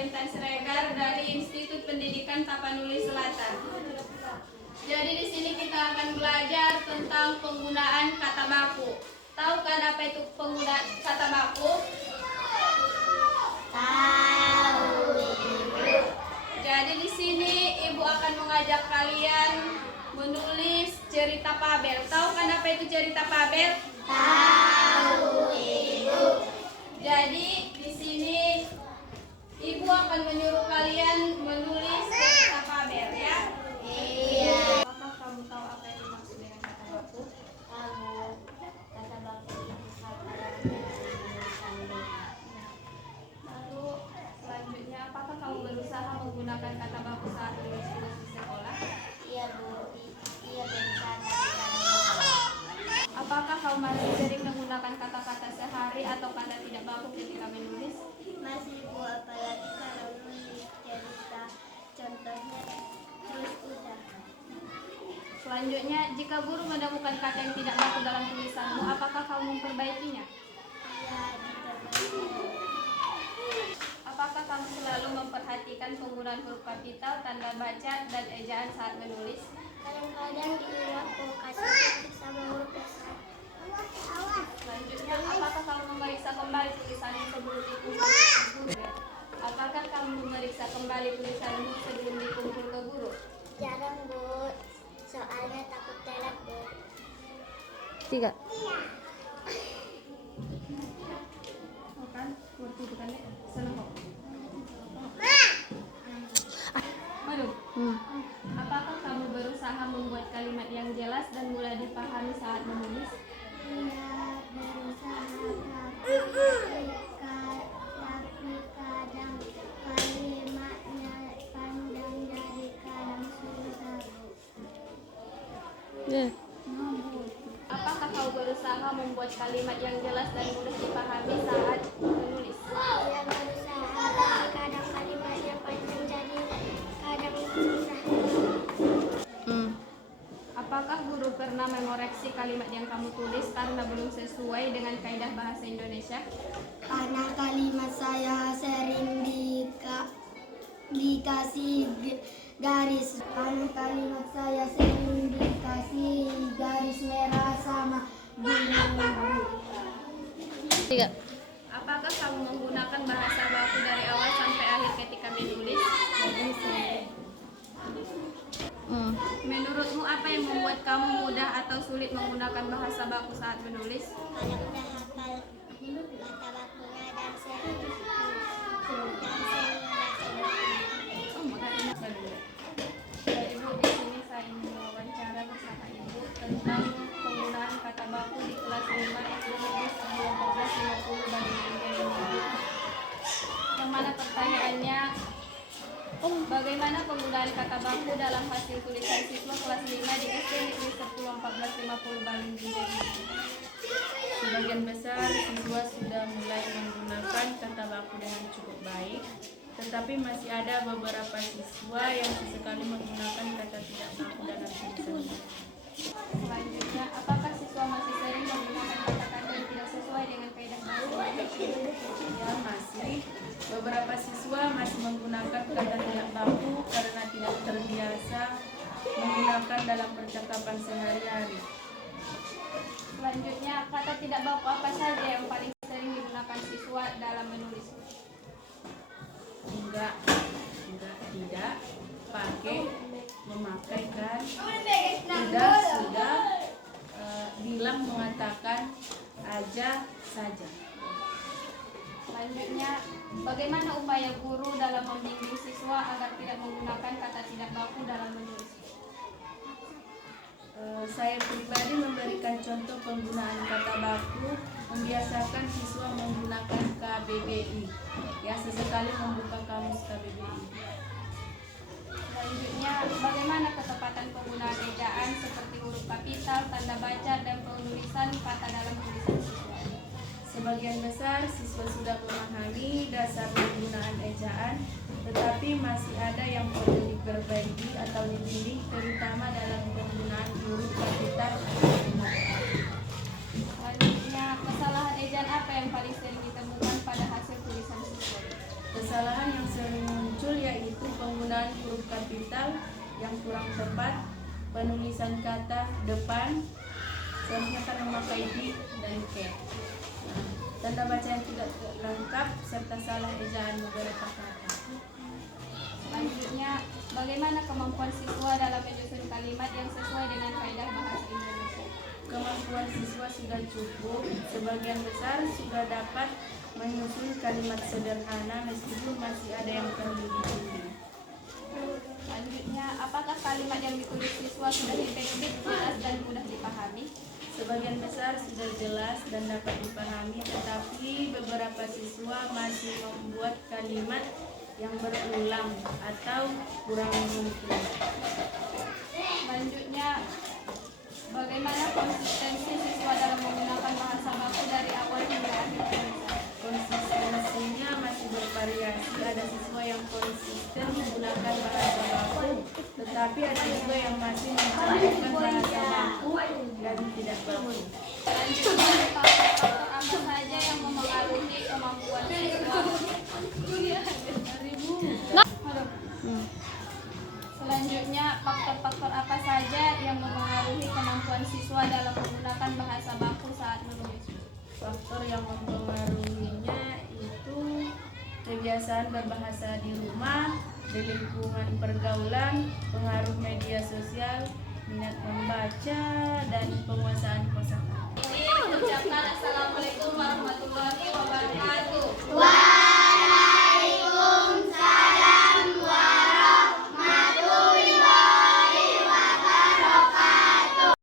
Intan Siregar dari Institut Pendidikan Tapanuli Selatan. Jadi di sini kita akan belajar tentang penggunaan kata baku. Tahu kan apa itu penggunaan kata baku? Tahu, Ibu. Jadi di sini Ibu akan mengajak kalian menulis cerita fabel. Tahu kan apa itu cerita fabel? Tahu, Ibu. Jadi di sini Ibu akan menyuruh kalian menulis cerita fabel ya. Iya. Apakah kamu tahu apa yang dimaksud dengan kata baku? Tahu. Kata baku itu kata yang menuliskan. Lalu selanjutnya apakah kamu berusaha menggunakan kata baku saat menulis tugas di sekolah? Iya, Bu. Iya, berusaha tapi Apakah kamu masih sering menggunakan kata-kata sehari atau kata tidak baku ketika menulis? masih, Bu, apalagi kalau nulis cerita, contohnya terus udah. Selanjutnya, jika guru menemukan kata yang tidak baku dalam tulisanmu, apakah kamu memperbaikinya? Iya, diperbaiki. Apakah kamu selalu memperhatikan penggunaan huruf kapital, tanda baca, dan ejaan saat menulis? Kadang-kadang diingat kasih titik sama huruf besar. Selanjutnya, apakah kamu memeriksa kembali tulisanmu sebelum dikumpul ke guru? Apakah kamu memeriksa kembali tulisanmu sebelum dikumpul ke guru? Jarang, Bu. Soalnya takut telat, Bu. 3. Oh kan, ngerti bukan deh? Seneng kok. Aduh. Apakah kamu berusaha membuat kalimat yang jelas dan mudah dipahami saat menulis? Iya, berusaha tapi kadang kalimatnya panjang jadi kadang susah, Bu. Apakah kau berusaha membuat kalimat yang jelas dan mudah dipahami saat menulis? Iya, berusaha tapi kadang kalimatnya panjang jadi kadang susah. Apakah guru pernah mengoreksi kalimat yang kamu tulis karena belum sesuai dengan kaidah bahasa Indonesia? Karena kalimat saya sering dikasih garis. Karena kalimat saya sering dikasih garis merah sama guru. 3. Apakah kamu menggunakan bahasa baku dari awal sampai akhir ketika menulis? Menurutmu apa yang membuat kamu mudah atau sulit menggunakan bahasa baku saat menulis? Kalau udah hafal kata bakunya dan sering baca bukunya. Ibu di sini saya ingin wawancara bersama Ibu tentang penggunaan kata baku di kelas 5 Indonesia 1450 banding 5. Yang mana pertanyaannya, bagaimana penggunaan kata baku dalam hasil tulisan siswa kelas 5 di SD Negeri 10 1450 banding 5? Sebagian besar siswa sudah mulai menggunakan kata baku dengan cukup baik, tetapi masih ada beberapa siswa yang sesekali menggunakan kata tidak baku dalam tulisannya. Selanjutnya, apakah siswa masih sering menggunakan kata-kata yang tidak sesuai dengan kaidah bahasa Indonesia? Ya, masih. Beberapa siswa masih menggunakan kata tidak baku karena tidak terbiasa menggunakan dalam percakapan sehari-hari. Selanjutnya, kata tidak baku apa saja yang paling sering digunakan siswa dalam menulis? Enggak, tidak, pakai, memakai, kan, sudah, bilang, mengatakan, aja, saja. Selanjutnya, bagaimana upaya guru dalam membimbing siswa agar tidak menggunakan kata tidak baku dalam menulis? Saya pribadi memberikan contoh penggunaan kata baku, membiasakan siswa menggunakan KBBI. Ya, sesekali membuka kamus KBBI. Selanjutnya, bagaimana ketepatan penggunaan ejaan seperti huruf kapital, tanda baca, dan penulisan kata dalam tulisan siswa? Sebagian besar siswa sudah memahami dasar penggunaan ejaan, tetapi masih ada yang perlu diperbaiki atau dibimbing, terutama dalam penggunaan huruf kapital atau kalimat. Selanjutnya, kesalahan ejaan apa yang paling sering ditemukan pada hasil tulisan siswa? Kesalahan yang sering muncul yaitu penggunaan huruf kapital yang kurang tepat, penulisan kata depan seharusnya kan memakai di dan ke. Tanda baca yang tidak lengkap serta salah ejaan beberapa kata. Selanjutnya, bagaimana kemampuan siswa dalam menyusun kalimat yang sesuai dengan kaidah bahasa Indonesia? Kemampuan siswa sudah cukup, sebagian besar sudah dapat menyusun kalimat sederhana meskipun masih ada yang perlu ditulis. Selanjutnya, apakah kalimat yang ditulis siswa sudah efektif, jelas, dan mudah dipahami? Sebagian besar sudah jelas dan dapat dipahami, tetapi beberapa siswa masih membuat kalimat yang berulang atau kurang runtut. Selanjutnya, bagaimana konsistensi siswa dalam menggunakan bahasa baku dari awal hingga akhir tulisan? Konsistensinya masih bervariasi, ada siswa yang konsisten menggunakan bahasa baku, tetapi ada siswa yang masih mencantumkan bahasa baku dan tidak baku. Selanjutnya, faktor apa saja yang memengaruhi kemampuan siswa? Selanjutnya, faktor-faktor apa saja yang memengaruhi kemampuan siswa dalam menggunakan bahasa baku saat menulis? Faktor yang mempengaruhinya itu kebiasaan berbahasa di rumah, di lingkungan pergaulan, pengaruh media sosial, minat membaca, dan penguasaan kosakata. Ini mengucapkan Assalamualaikum warahmatullahi wabarakatuh.